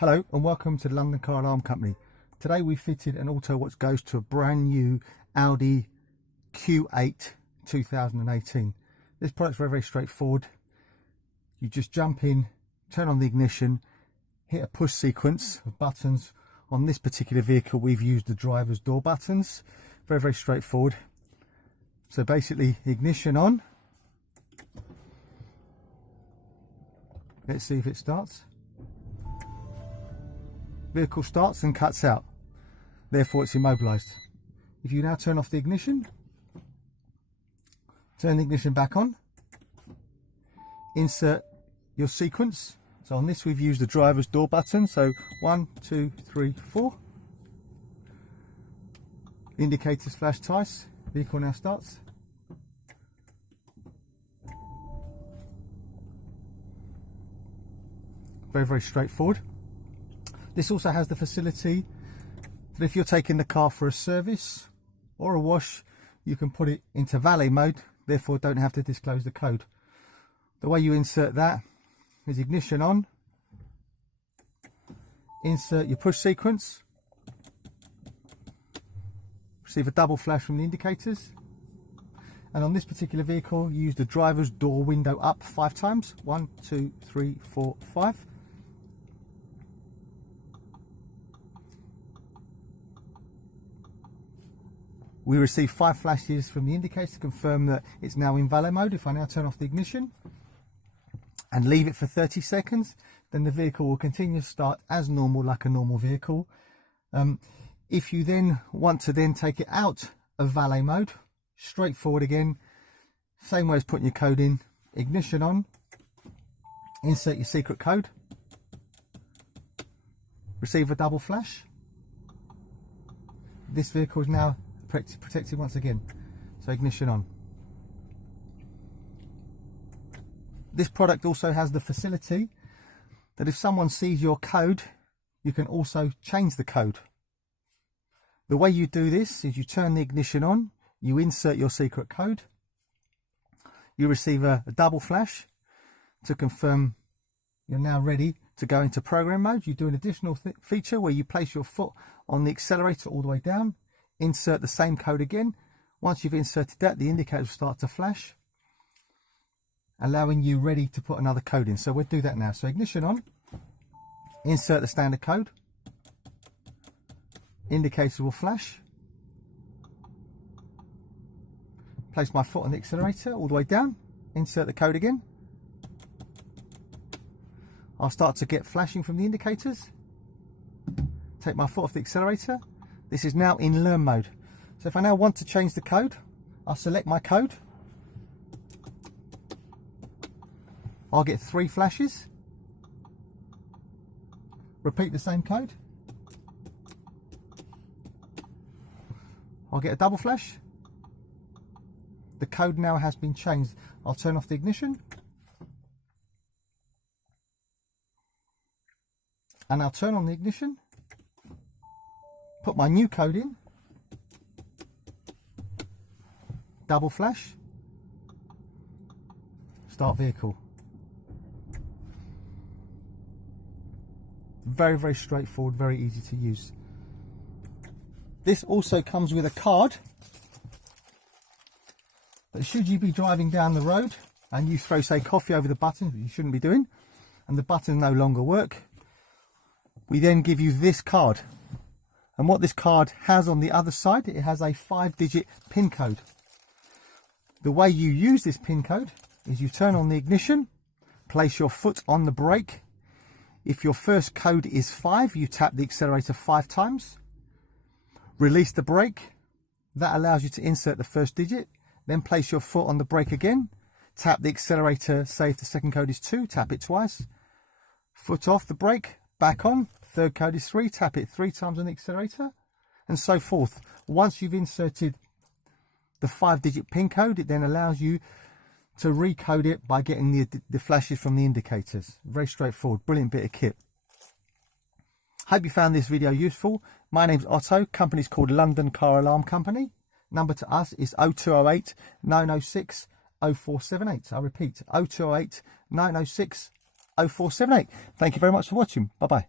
Hello and welcome to the London Car Alarm Company. Today we fitted an Autowatch Ghost to a brand new Audi Q8 2018. This product's very straightforward. You just jump in, turn on the ignition, hit a push sequence of buttons. On this particular vehicle we've used the driver's door buttons. Very straightforward. So basically ignition on. Let's see if it starts. Vehicle starts and cuts out, therefore it's immobilised. If you now turn off the ignition, turn the ignition back on, insert your sequence. So on this we've used the driver's door button, so 1, 2, 3, 4. Indicators flash twice, vehicle now starts. Very straightforward. This also has the facility that if you're taking the car for a service or a wash, you can put it into valet mode, therefore don't have to disclose the code. The way you insert that is ignition on, insert your push sequence, receive a double flash from the indicators, and on this particular vehicle you use the driver's door window up 5 times. 1, 2, 3, 4, 5. We receive 5 flashes from the indicator to confirm that it's now in valet mode. If I now turn off the ignition and leave it for 30 seconds, then the vehicle will continue to start as normal, like a normal vehicle. If you then want to then take it out of valet mode, straightforward again, same way as putting your code in, ignition on, insert your secret code, receive a double flash. This vehicle is now protected once again, so ignition on. This product also has the facility that if someone sees your code, you can also change the code. The way you do this is you turn the ignition on, you insert your secret code, you receive a double flash to confirm you're now ready to go into program mode. You do an additional feature where you place your foot on the accelerator all the way down, insert the same code again. Once you've inserted that, the indicator will start to flash, allowing you ready to put another code in. So we'll do that now. So ignition on, insert the standard code, indicator will flash, place my foot on the accelerator all the way down, insert the code again. I'll start to get flashing from the indicators, take my foot off the accelerator. This is now in learn mode. So if I now want to change the code, I'll select my code. I'll get 3 flashes. Repeat the same code. I'll get a double flash. The code now has been changed. I'll turn off the ignition. And I'll turn on the ignition. Put my new code in, double flash, start vehicle. Very straightforward, very easy to use. This also comes with a card that should you be driving down the road and you throw, say, coffee over the buttons, which you shouldn't be doing, and the buttons no longer work, we then give you this card. And what this card has on the other side, it has a 5-digit PIN code. The way you use this PIN code is you turn on the ignition, place your foot on the brake. If your first code is 5, you tap the accelerator 5 times. Release the brake. That allows you to insert the first digit. Then place your foot on the brake again. Tap the accelerator, say if the second code is 2, tap it twice. Foot off the brake, back on. Third code is 3, tap it 3 times on the accelerator, and so forth. Once you've inserted the 5-digit PIN code, it then allows you to recode it by getting the flashes from the indicators. Very straightforward, brilliant bit of kit. Hope you found this video useful. My name's Otto, company's called London Car Alarm Company. Number to us is 0208 906 0478. I repeat, 0208 906 0478. Thank you very much for watching. Bye bye.